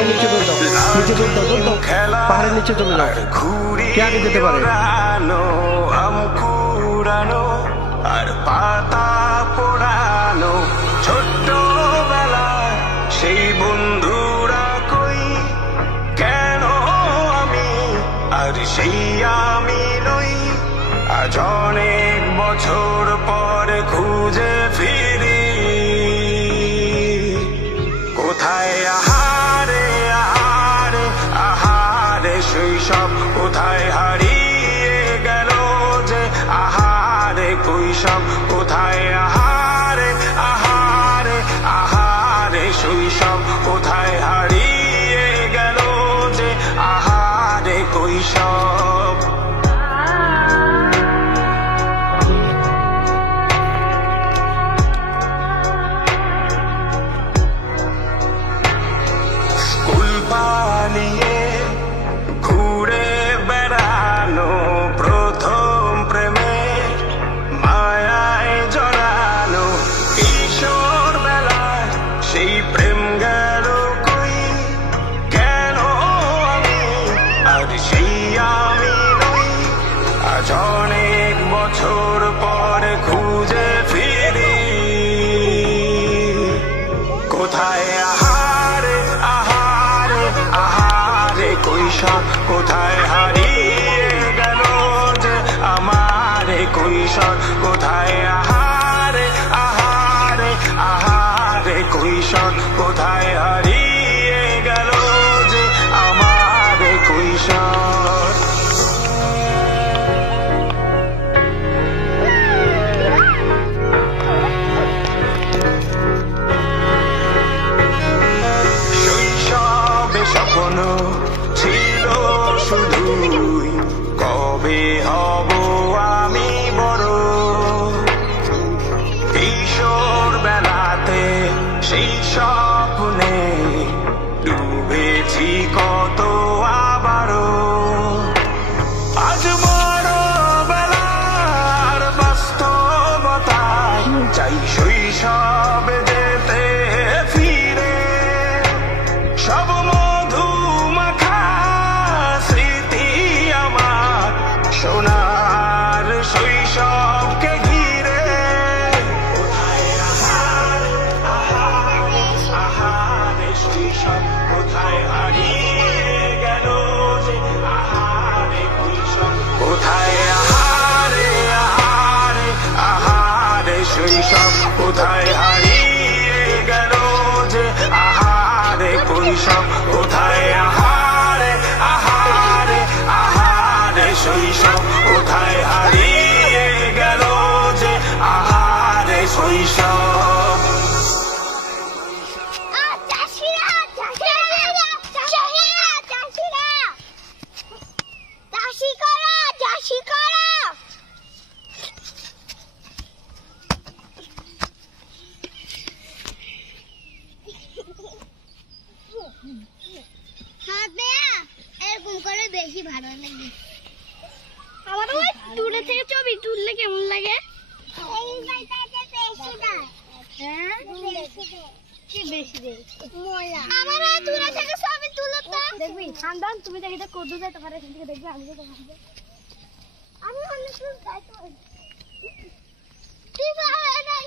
সবাই নিচে চলে যাও, নিচে চলে যাও, চলে যাও, পাহাড়ের নিচে চলে যাও। কে আগে যেতে পারে? আর পাতা পোড়ানো ছোট্টবেলায় সেই বন্ধুরা কই, কেন আমি আর সেই আমি নই। আজ অনেক বছর পর খুঁজে ফিরি, কোথায় আহারে আহারে আহারে শৈশব, কোথায় হারিয়ে গেল যে আহারে কৈশব, কোথায় আহারে আহারে আহারে শৈশব, কোথায় হারিয়ে গেল যে আহারে কৈশব। স্কুল পালিয়ে ঘুরে বেড়ানো, প্রথম প্রেমে মায়ায় জড়ানো, কিশোর বেলায় সেই প্রেম গেল কই, কেন আমি আর সেই আমি নই। আজ অনেক বছর পর খুঁজে ফিরি, কোথায় আহারে আহারে আহারে কৈশোর, কোথায় হারিয়ে গেল যে আমার কৈশোর, কোথায় আহারে আহারে আহারে কৈশোর, কোথায় হারিয়ে গেল যে আমার কৈশোর। শৈশবে স্বপ্ন ছিল শুধুই, কবে হব আমি বড়। কিশোর বেলাতে সেই স্বপ্নে ডুবেছি কত আবারও। আজ বড় বেলার বাস্তবতায় চাই শৈশবে যেতে ফিরে, সব মধু মাখা স্মৃতি আমার সোনার শৈশবকে ঘিরে। কোথায় আহারে আহারে আহারে শৈশব, কোথায় হারিয়ে গেল যে আহারে কৈশোর, কোথায় আহারে আহারে আহারে শৈশব, কোথায় হারিয়ে গেল যে আহারে কৈশোর, কোথায় আহারে আহারে আহারে শৈশব, কোথায় হারিয়ে গেল যে আহারে শৈশব। এরকম করে বেশি ভালো লাগে আমার। ওই দূরে থেকে ছবি তুললে কেমন লাগে? এই বাইটাতে বেশি দাও। হ্যাঁ কি বেশি দে মোলা। আমার ওই দূরে থেকে ছবি তুলো তো দেখবি। খানদান তুমি দেখিতে কত যেতে পারে, এখান থেকে দেখবি। আমি যেতে পারবো, আমি অনেক দূর যাইতে পারি। ঠিক আছে।